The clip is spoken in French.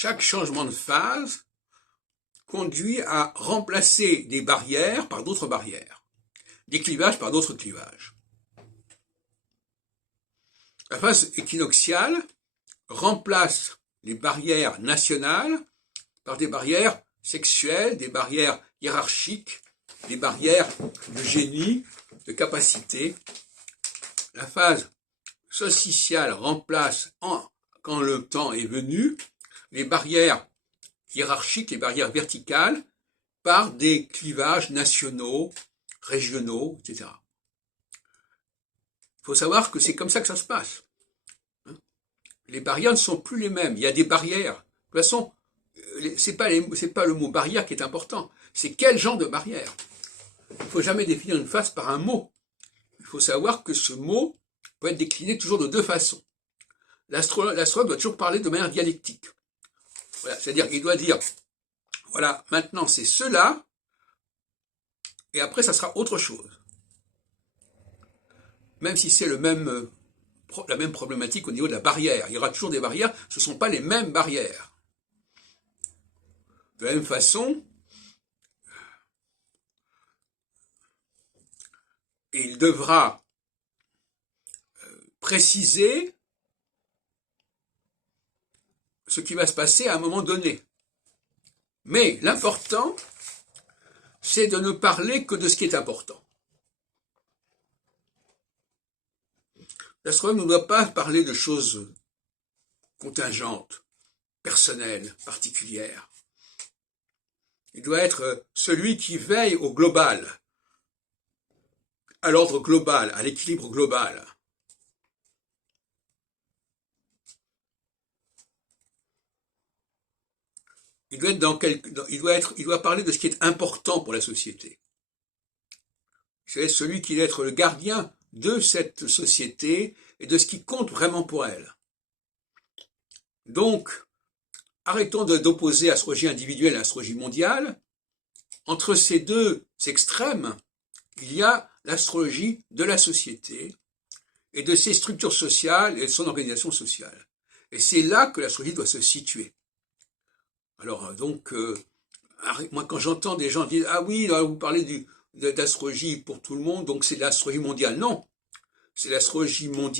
chaque changement de phase conduit à remplacer des barrières par d'autres barrières, des clivages par d'autres clivages. La phase équinoxiale remplace les barrières nationales par des barrières sexuelles, des barrières hiérarchiques, des barrières de génie, de capacité. La phase solsticiale remplace, quand le temps est venu, les barrières hiérarchiques, les barrières verticales, par des clivages nationaux, régionaux, etc. Il faut savoir que c'est comme ça que ça se passe. Les barrières ne sont plus les mêmes. Il y a des barrières. De toute façon, c'est pas le mot barrière qui est important. C'est quel genre de barrière. Il ne faut jamais définir une phase par un mot. Il faut savoir que ce mot peut être décliné toujours de deux façons. L'astrologue doit toujours parler de manière dialectique. Voilà, c'est-à-dire qu'il doit dire, voilà, maintenant c'est cela, et après ça sera autre chose. Même si c'est la même problématique au niveau de la barrière. Il y aura toujours des barrières, ce ne sont pas les mêmes barrières. De la même façon, il devra préciser ce qui va se passer à un moment donné. Mais l'important, c'est de ne parler que de ce qui est important. L'astrologue ne doit pas parler de choses contingentes, personnelles, particulières. Il doit être celui qui veille au global, à l'ordre global, à l'équilibre global. Il doit parler de ce qui est important pour la société. C'est celui qui doit être le gardien de cette société et de ce qui compte vraiment pour elle. Donc, arrêtons d'opposer l'astrologie individuelle et l'astrologie mondiale. Entre ces deux extrêmes, il y a l'astrologie de la société et de ses structures sociales et de son organisation sociale. Et c'est là que l'astrologie doit se situer. Alors, donc, moi, quand j'entends des gens dire « Ah oui, vous parlez d'astrologie pour tout le monde, donc c'est l'astrologie mondiale. » Non, c'est l'astrologie mondiale